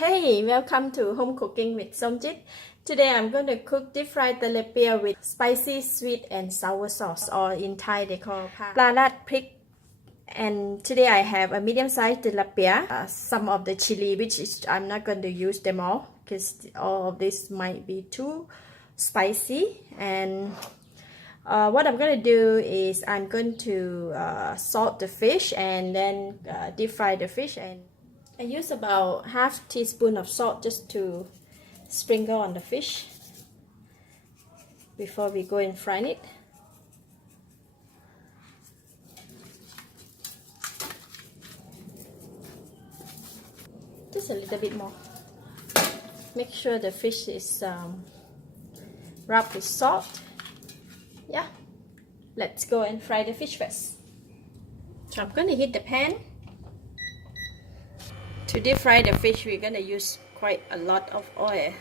Hey, welcome to Home Cooking with Somjit. Today I'm going to cook deep fried tilapia with spicy sweet and sour sauce, or in Thai they call pla rat prik. And today I have a medium-sized tilapia, some of the chili, I'm not going to use them all because all of this might be too spicy. And what I'm going to do is I'm going to salt the fish and then deep fry the fish, and I use about half teaspoon of salt just to sprinkle on the fish before we go and fry it. Just a little bit more. Make sure the fish is rubbed with salt. Yeah, let's go and fry the fish first. So I'm going to heat the pan. To deep fry the fish, we're going to use quite a lot of oil.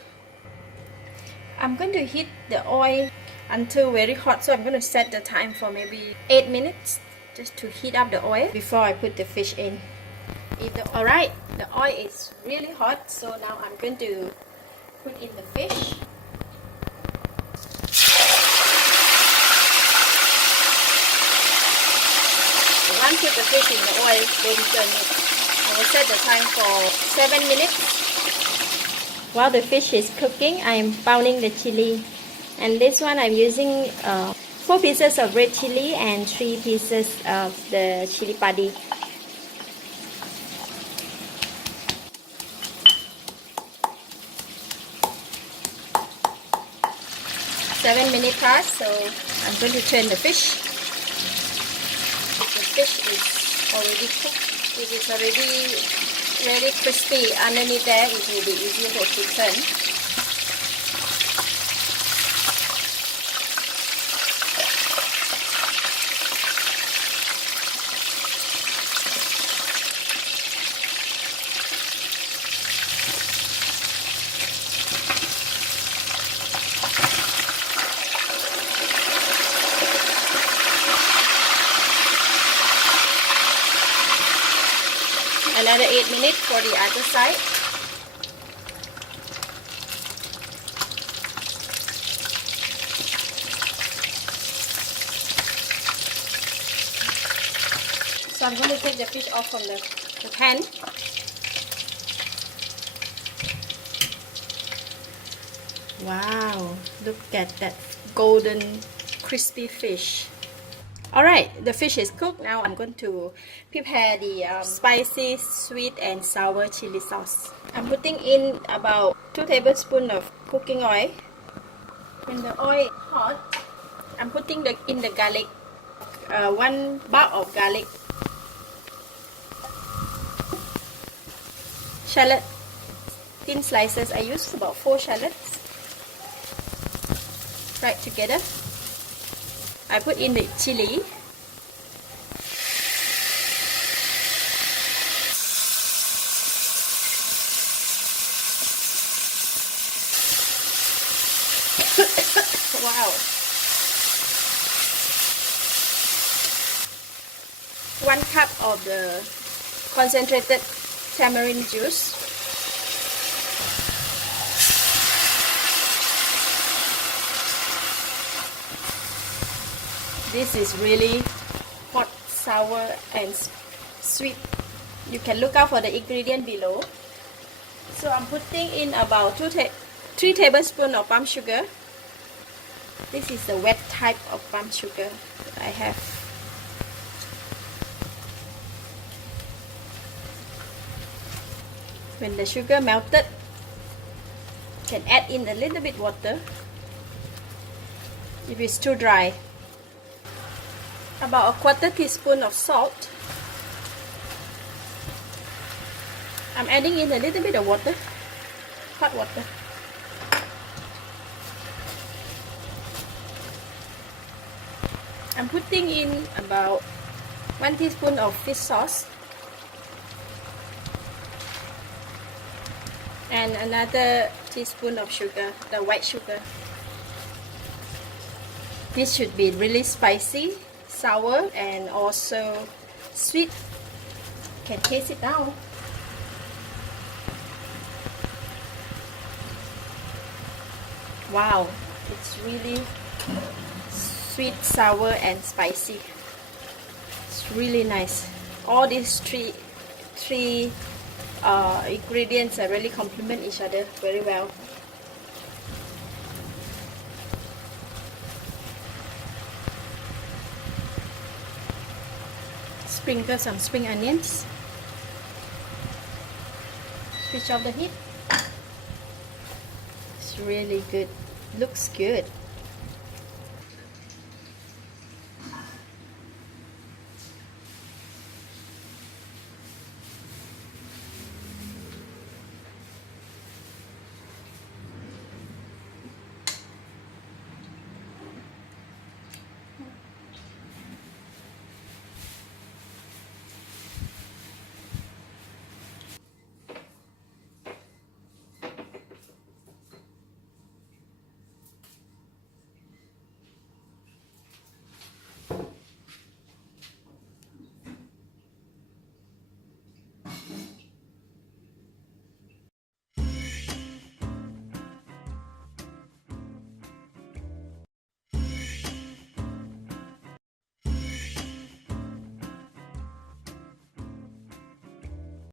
I'm going to heat the oil until very hot, so I'm going to set the time for maybe 8 minutes just to heat up the oil before I put the fish in. Alright, the oil is really hot, so now I'm going to put in the fish. Once put the fish in the oil, don't turn it. I will set the time for 7 minutes. While the fish is cooking, I'm pounding the chili. And this one I'm using 4 pieces of red chili and 3 pieces of the chili padi. Seven minutes passed, so I'm going to turn the fish. The fish is already cooked. It is already very crispy underneath there. It will be easier to turn. Another 8 minutes for the other side. So I'm going to take the fish off from the pan. Wow, look at that golden crispy fish. Alright, the fish is cooked. Now I'm going to prepare the spicy, sweet and sour chili sauce. I'm putting in about 2 tablespoons of cooking oil. When the oil is hot, I'm putting in the garlic, 1 bar of garlic. Shallot, thin slices. I use about 4 shallots. Right together. I put in the chili. Wow. 1 cup of the concentrated tamarind juice. This is really hot, sour and sweet. You can look out for the ingredient below. So I'm putting in about 3 tablespoons of palm sugar. This is the wet type of palm sugar that I have. When the sugar melted, you can add in a little bit water if it's too dry. About a 1/4 teaspoon of salt. I'm adding in a little bit of water, hot water. I'm putting in about 1 teaspoon of fish sauce and another teaspoon of sugar, the white sugar. This should be really spicy, sour and also sweet. You can taste it now. Wow, it's really sweet, sour, and spicy. It's really nice. All these three ingredients really complement each other very well. Sprinkle some spring onions. Switch off the heat. It's really good. Looks good.